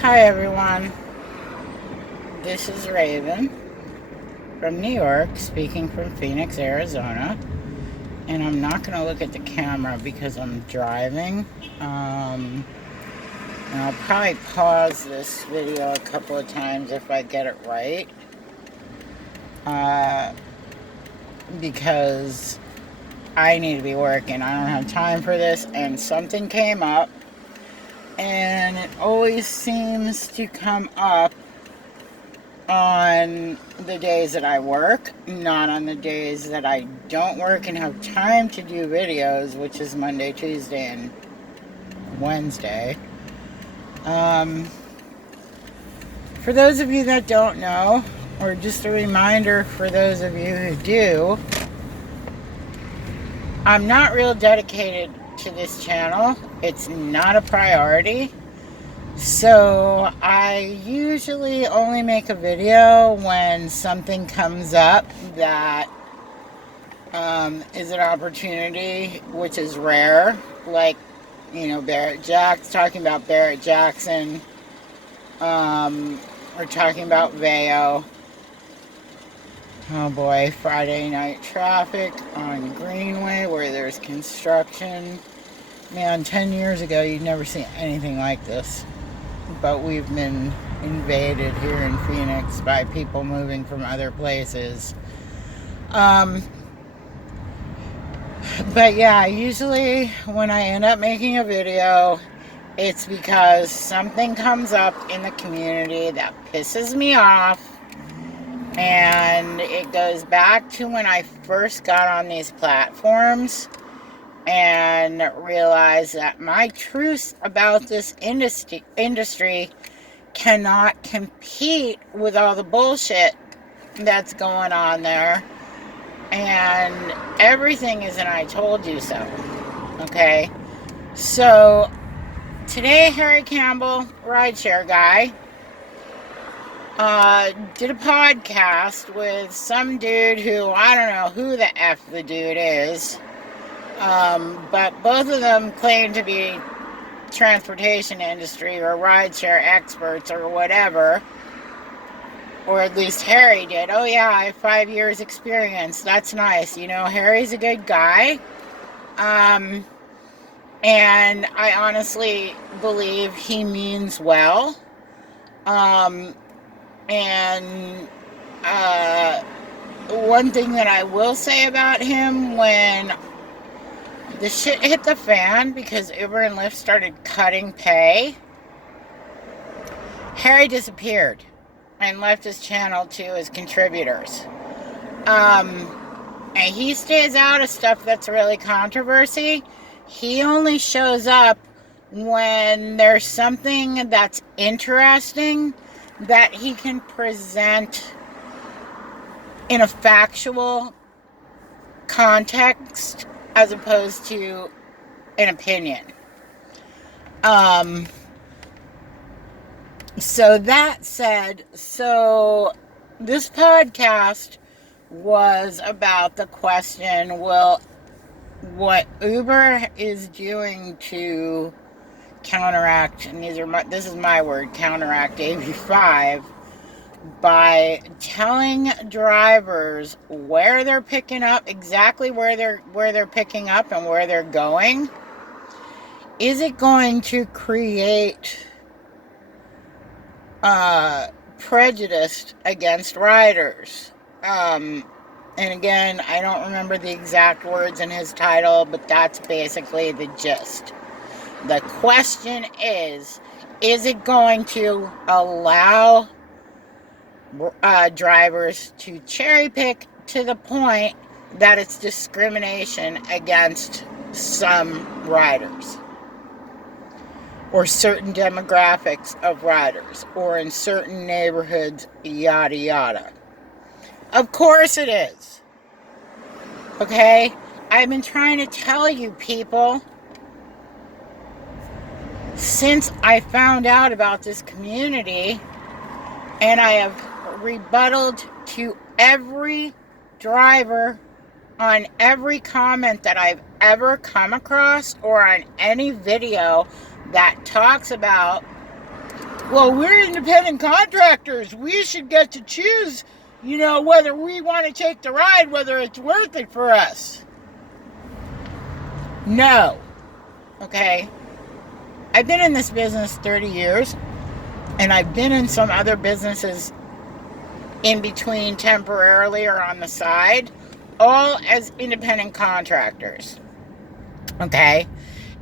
Hi everyone, this is Raven from New York, speaking from Phoenix, Arizona, and I'm not going to look at the camera because I'm driving, and I'll probably pause this video a couple of times if I get it right, because I need to be working. I don't have time for this, and something came up, and it always seems to come up on the days that I work, not on the days that I don't work and have time to do videos, which is Monday, Tuesday, and Wednesday. For those of you that don't know, or just a reminder for those of you who do, I'm not real dedicated to this channel. It's not a priority. So I usually only make a video when something comes up that is an opportunity, which is rare. Like, talking about Barrett Jackson. We're talking about Veo. Oh boy, Friday night traffic on Greenway where there's construction. Man, 10 years ago you'd never see anything like this. But we've been invaded here in Phoenix by people moving from other places. But yeah, usually when I end up making a video, it's because something comes up in the community that pisses me off. And it goes back to when I first got on these platforms and realize that my truths about this industry cannot compete with all the bullshit that's going on there, and everything is an I told you so. Okay, so today Harry Campbell, Rideshare guy, did a podcast with some dude who I don't know who the F the dude is. But both of them claim to be transportation industry or rideshare experts or whatever. Or at least Harry did. Oh yeah, I have 5 years experience. That's nice. Harry's a good guy. And I honestly believe he means well. One thing that I will say about him, when the shit hit the fan because Uber and Lyft started cutting pay, Harry disappeared and left his channel to his contributors. And he stays out of stuff that's really controversy. He only shows up when there's something that's interesting that he can present in a factual context as opposed to an opinion. So that said, this podcast was about the question, will what Uber is doing to counteract, and this is my word, counteract AB5, by telling drivers where they're picking up, exactly where they're picking up and where they're going, is it going to create prejudice against riders? And again, I don't remember the exact words in his title, but that's basically the gist. The question is it going to allow drivers to cherry pick to the point that it's discrimination against some riders or certain demographics of riders or in certain neighborhoods, yada yada? Of course it is. Okay? I've been trying to tell you people since I found out about this community, and I have rebutted to every driver on every comment that I've ever come across or on any video that talks about well, we're independent contractors. We should get to choose, whether we want to take the ride, whether it's worth it for us. No. Okay? I've been in this business 30 years, and I've been in some other businesses in between temporarily or on the side, all as independent contractors. Okay?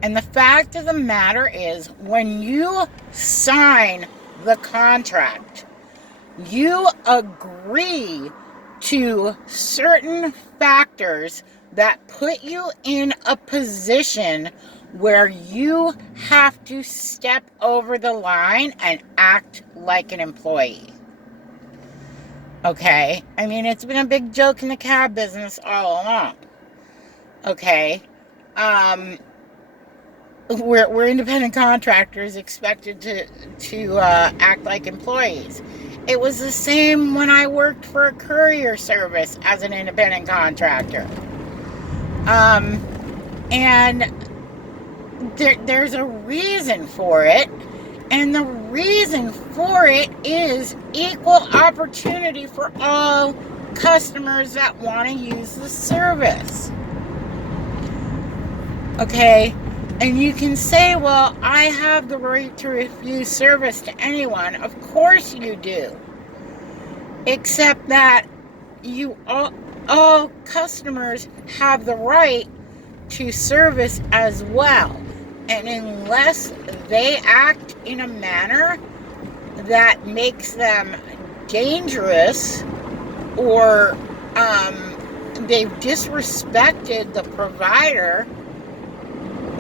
And the fact of the matter is, when you sign the contract, you agree to certain factors that put you in a position where you have to step over the line and act like an employee. Okay? I mean, it's been a big joke in the cab business all along. Okay? We're independent contractors expected to act like employees. It was the same when I worked for a courier service as an independent contractor. And there's a reason for it. And the reason for it is equal opportunity for all customers that want to use the service. Okay? And you can say, well, I have the right to refuse service to anyone. Of course you do. Except that all customers have the right to service as well. And unless they act in a manner that makes them dangerous, or they've disrespected the provider,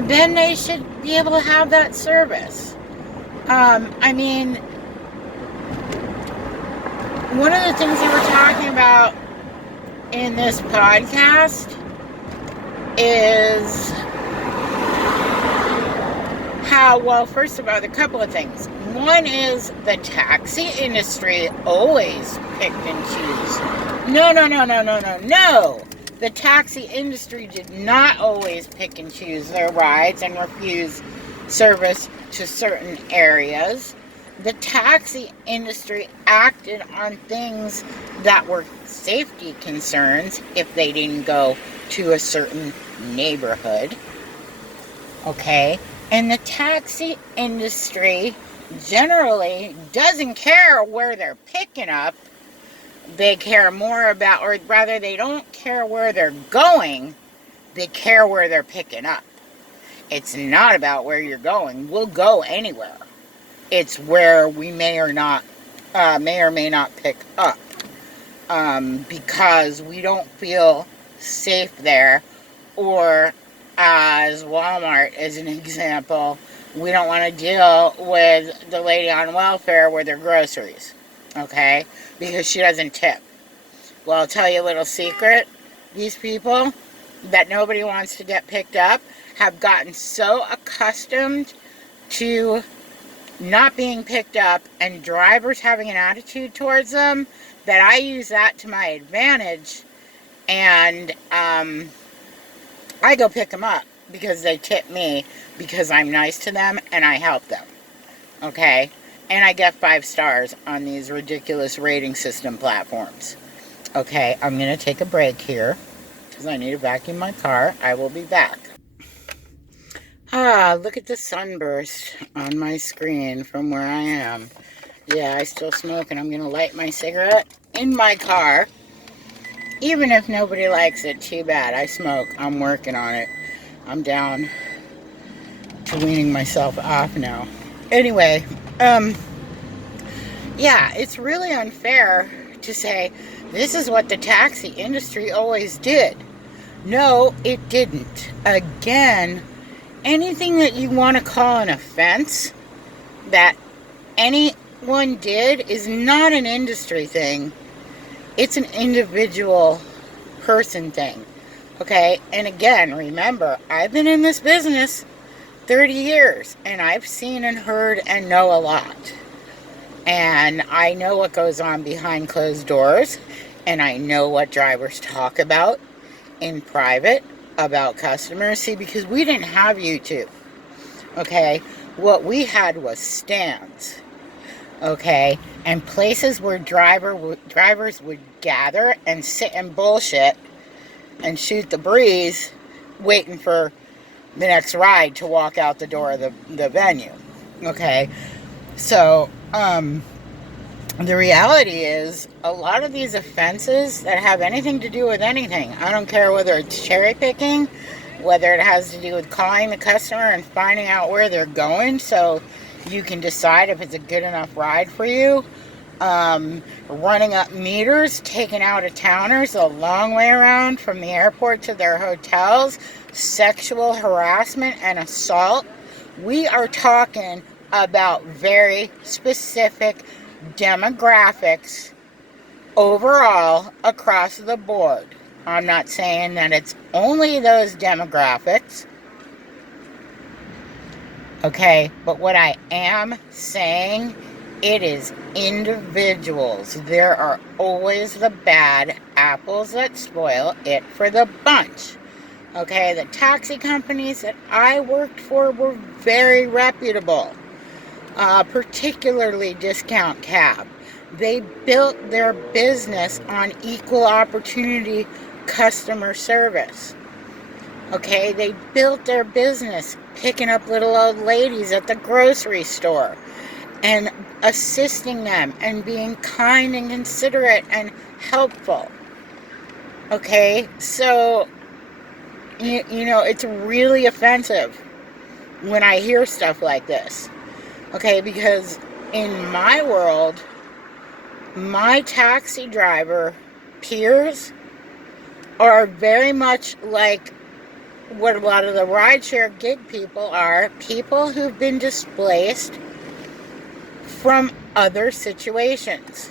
then they should be able to have that service. I mean, one of the things they were talking about in this podcast is how, well, first of all, a couple of things. One is the taxi industry always picked and choose. No. The taxi industry did not always pick and choose their rides and refuse service to certain areas. The taxi industry acted on things that were safety concerns if they didn't go to a certain neighborhood. Okay? And the taxi industry generally doesn't care where they're picking up. They care more about, or rather, they don't care where they're going. They care where they're picking up. It's not about where you're going. We'll go anywhere. It's where we may or may not pick up. Because we don't feel safe there. Or, as Walmart is an example, we don't want to deal with the lady on welfare with her groceries. Okay? Because she doesn't tip. Well, I'll tell you a little secret. These people that nobody wants to get picked up have gotten so accustomed to not being picked up and drivers having an attitude towards them that I use that to my advantage, and I go pick them up because they tip me because I'm nice to them and I help them. Okay? And I get 5 stars on these ridiculous rating system platforms. Okay, I'm going to take a break here because I need to vacuum my car. I will be back. Look at the sunburst on my screen from where I am. Yeah, I still smoke, and I'm going to light my cigarette in my car. Even if nobody likes it, too bad. I smoke. I'm working on it. I'm down to weaning myself off now. Anyway, yeah, it's really unfair to say this is what the taxi industry always did. No, it didn't. Again, anything that you want to call an offense that anyone did is not an industry thing. It's an individual person thing. Okay? And again, remember, I've been in this business 30 years, and I've seen and heard and know a lot. And I know what goes on behind closed doors, and I know what drivers talk about in private about customers. See, because we didn't have YouTube. Okay? What we had was stands. okay? And places where drivers would gather and sit and bullshit and shoot the breeze, waiting for the next ride to walk out the door of the venue, okay? So, the reality is, a lot of these offenses that have anything to do with anything, I don't care whether it's cherry picking, whether it has to do with calling the customer and finding out where they're going so you can decide if it's a good enough ride for you, running up meters, taking out of towners a long way around from the airport to their hotels, sexual harassment and assault. We are talking about very specific demographics overall across the board. I'm not saying that it's only those demographics, okay, but what I am saying, it is individuals. There are always the bad apples that spoil it for the bunch. Okay, the taxi companies that I worked for were very reputable. Particularly Discount Cab. They built their business on equal opportunity customer service. Okay, they built their business picking up little old ladies at the grocery store and assisting them and being kind and considerate and helpful. Okay, so, you know, it's really offensive when I hear stuff like this. Okay, because in my world, my taxi driver peers are very much like what a lot of the rideshare gig people are, people who've been displaced from other situations.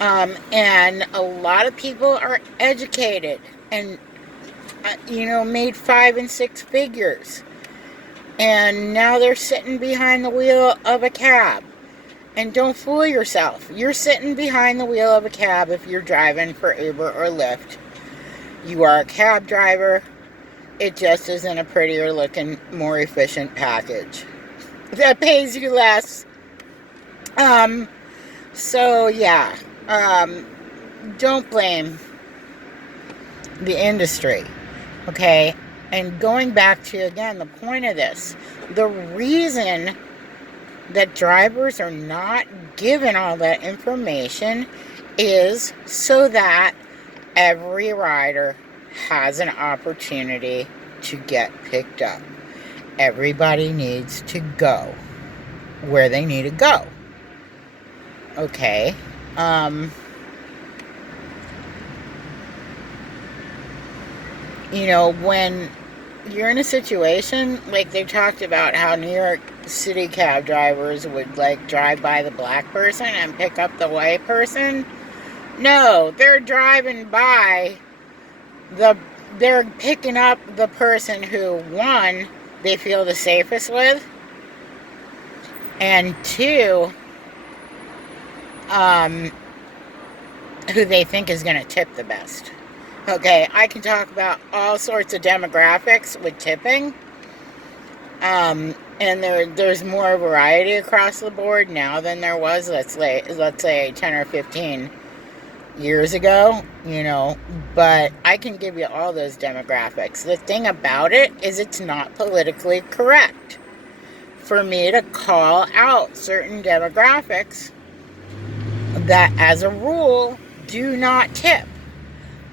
And a lot of people are educated and, made 5 and 6 figures. And now they're sitting behind the wheel of a cab. And don't fool yourself. You're sitting behind the wheel of a cab if you're driving for Uber or Lyft. You are a cab driver. It just isn't a prettier looking, more efficient package that pays you less. So yeah. Don't blame the industry. Okay? And going back to, again, the point of this, the reason that drivers are not given all that information is so that every rider has an opportunity to get picked up. Everybody needs to go where they need to go. Okay? When you're in a situation, like they talked about how New York City cab drivers would, drive by the black person and pick up the white person. No, they're driving by they're picking up the person who, one, they feel the safest with, and two, who they think is going to tip the best. Okay, I can talk about all sorts of demographics with tipping. And there's more variety across the board now than there was, let's say 10 or 15 years ago, but I can give you all those demographics. The thing about it is it's not politically correct for me to call out certain demographics that, as a rule, do not tip.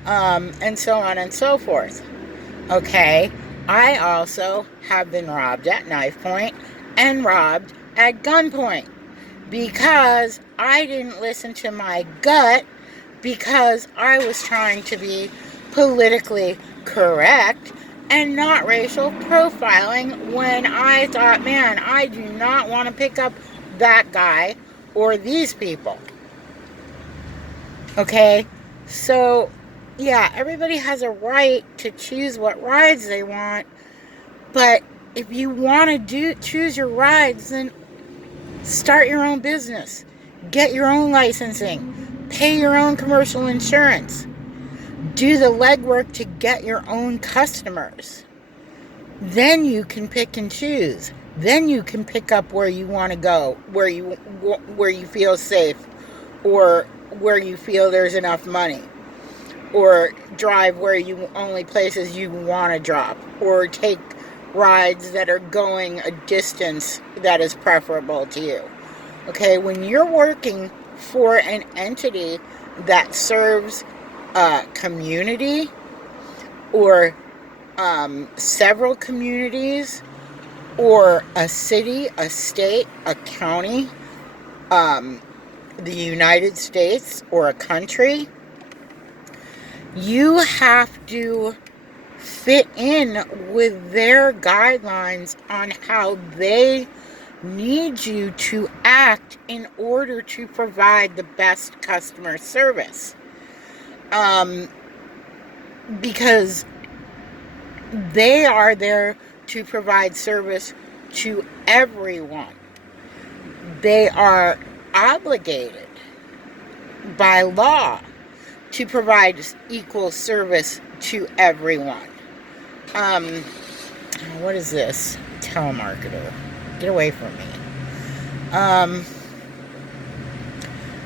And so on and so forth. Okay, I also have been robbed at knife point and robbed at gunpoint because I didn't listen to my gut because I was trying to be politically correct and not racial profiling when I thought, man, I do not want to pick up that guy or these people. Okay, so yeah, everybody has a right to choose what rides they want, but if you want to choose your rides, then start your own business, get your own licensing, pay your own commercial insurance, do the legwork to get your own customers. Then you can pick and choose. Then you can pick up where you want to go, where you feel safe, or where you feel there's enough money, or drive where you only places you want to drop, or take rides that are going a distance that is preferable to you. Okay, when you're working for an entity that serves a community or several communities, or a city, a state, a county, the United States, or a country, you have to fit in with their guidelines on how they need you to act in order to provide the best customer service. Because they are there to provide service to everyone. They are obligated by law to provide equal service to everyone. What is this? Telemarketer. Get away from me.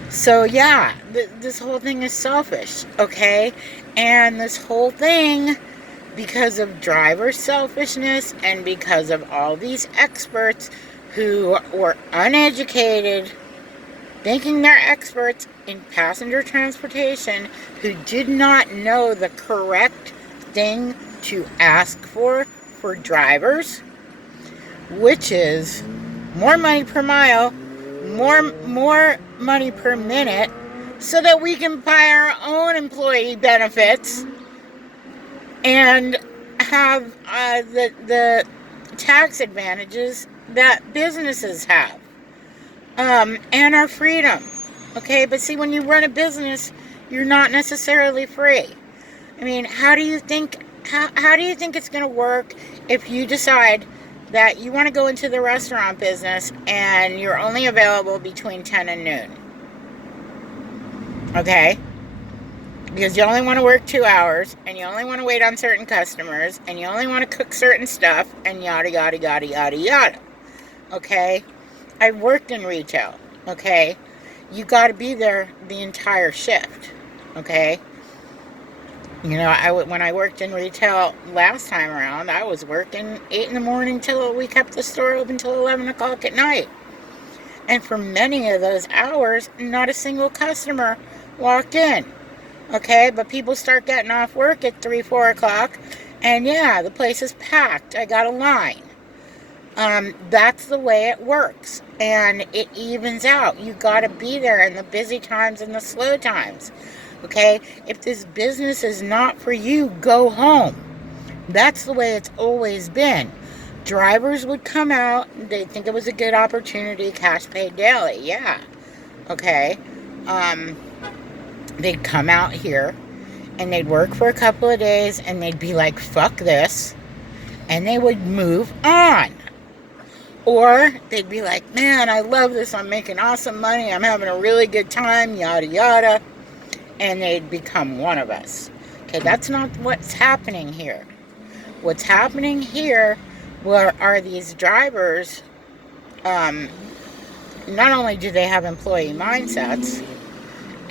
So yeah, this whole thing is selfish, okay? And this whole thing, because of driver selfishness and because of all these experts who were uneducated, thinking they're experts in passenger transportation, who did not know the correct thing to ask for drivers, which is more money per mile, more money per minute, so that we can buy our own employee benefits and have the tax advantages that businesses have, and our freedom. Okay, but see, when you run a business, you're not necessarily free. I mean, how do you think it's going to work if you decide that you want to go into the restaurant business and you're only available between 10 and noon? Okay? Because you only want to work 2 hours, and you only want to wait on certain customers, and you only want to cook certain stuff, and yada, yada, yada, yada, yada. Okay? I've worked in retail. Okay? You got to be there the entire shift. Okay? You know, when I worked in retail last time around, I was working 8 in the morning till we kept the store open till 11 o'clock at night. And for many of those hours, not a single customer walked in. Okay, but people start getting off work at 3, 4 o'clock, and yeah, the place is packed. I got a line. That's the way it works, and it evens out. You got to be there in the busy times and the slow times. Okay, if this business is not for you, go home. That's the way it's always been. Drivers would come out, they'd think it was a good opportunity, cash paid daily. Yeah, okay. They'd come out here and they'd work for a couple of days and they'd be like, fuck this, and they would move on. Or they'd be like, man, I love this, I'm making awesome money, I'm having a really good time, yada yada, and they'd become one of us. Okay, that's not what's happening here. What's happening here are these drivers, not only do they have employee mindsets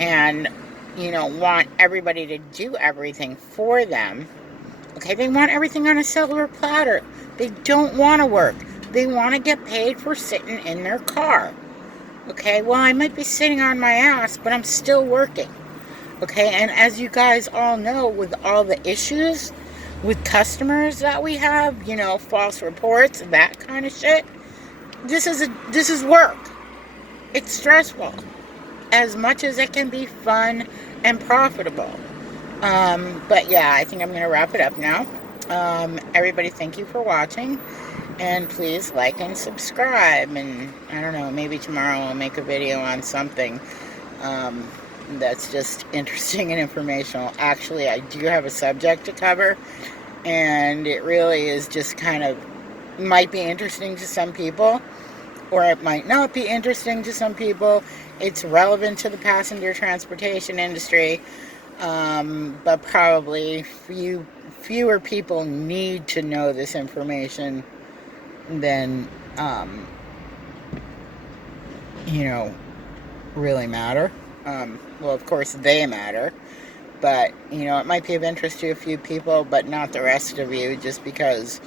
and want everybody to do everything for them. Okay, they want everything on a silver platter. They don't want to work. They want to get paid for sitting in their car. Okay, well, I might be sitting on my ass, but I'm still working. Okay, and as you guys all know, with all the issues with customers that we have, false reports, that kind of shit, this is work. It's stressful, as much as it can be fun and profitable. But yeah, I think I'm going to wrap it up now. Everybody, thank you for watching, and please like and subscribe, and I don't know, maybe tomorrow I'll make a video on something that's just interesting and informational. Actually, I do have a subject to cover, and it really is just might be interesting to some people, or it might not be interesting to some people. It's relevant to the passenger transportation industry, but probably fewer people need to know this information than you know, really matter. Well, of course, they matter. But, you know, it might be of interest to a few people, but not the rest of you, just because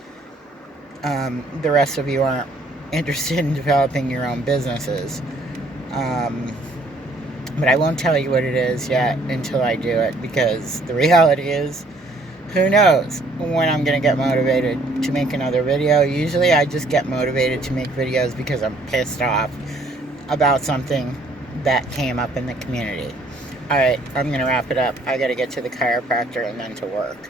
the rest of you aren't interested in developing your own businesses. But I won't tell you what it is yet until I do it, because the reality is, who knows when I'm going to get motivated to make another video. Usually I just get motivated to make videos because I'm pissed off about something that came up in the community. Alright, I'm going to wrap it up. I got to get to the chiropractor and then to work.